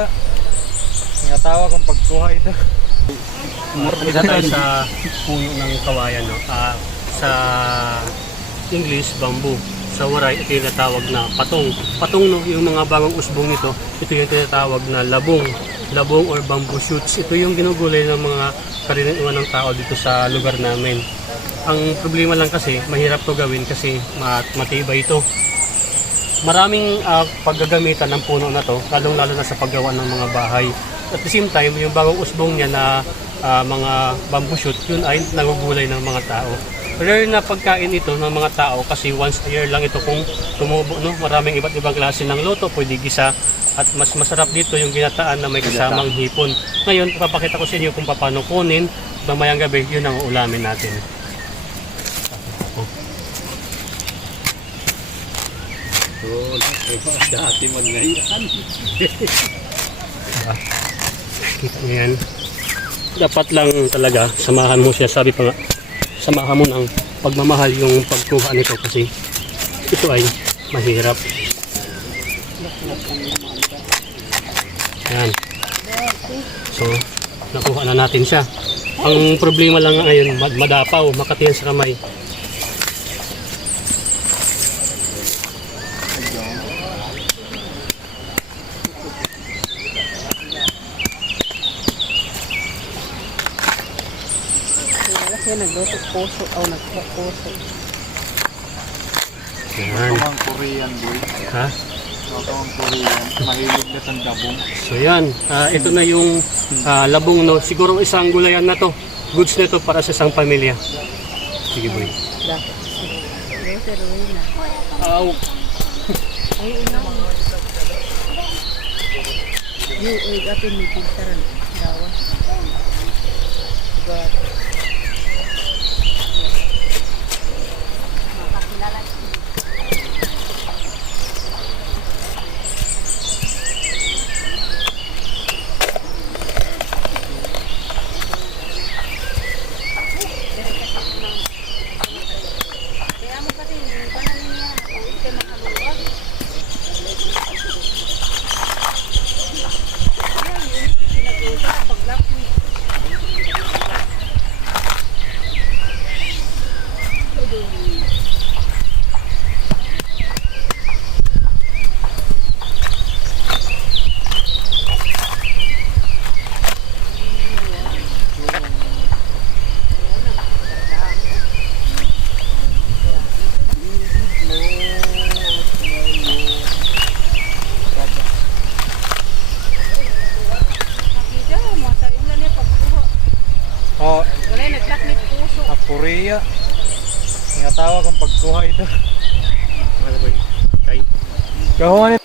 Korea. Tinatawag ang pagkuha ito. Isa tayo sa puno ng kawayan, no? Sa English, bamboo. Sa Waray, ito yung tinatawag na patong. Patong, no? Yung mga bagong usbong nito, ito yung tinatawag na labong. Labong or bamboo shoots. Ito yung ginugulay ng mga karaniwan ng tao dito sa lugar namin. Ang problema lang kasi, mahirap to gawin kasi matibay ito. Maraming paggagamitan ng puno na to, lalong-lalo na sa paggawa ng mga bahay. At the same time, yung bagong usbong niya na mga bamboo shoot, yun ay nagugulay ng mga tao. Rare na pagkain ito ng mga tao kasi once a year lang ito kung tumubo. No? Maraming iba't ibang klase ng luto, pwede gisa. At mas masarap dito yung ginataan na may kasamang hipon. Ngayon, papakita ko sa inyo kung paano kunin. Mamayang gabi, yun ang ulamin natin. Dati man ngayon. Kita mo yan. Dapat lang talaga, samahan mo siya. Sabi pa nga, samahan mo ng pagmamahal yung pagkuha nito kasi ito ay mahirap. Yan. So, nakuha na natin siya. Ang problema lang ngayon, madapaw, makatiyan sa kamay. Kasi nagluto puso o nagpuso. Yan. Ito ang Korean boy. Ha? Ito ang Korean. Mahilig na sa dabong. So yan, ito na yung labong, no. Siguro isang gulayan na to. Goods na to para sa isang pamilya. Sige boy. Dapat. Pero Rowena. Aw. Ay, ina. Yung atin may pintaran. Dawa. God. Oh, Wala naglaknit puso. sa Korea. Tinatawag ang pagkuha ito. Ano ba yun? Okay. Kahuan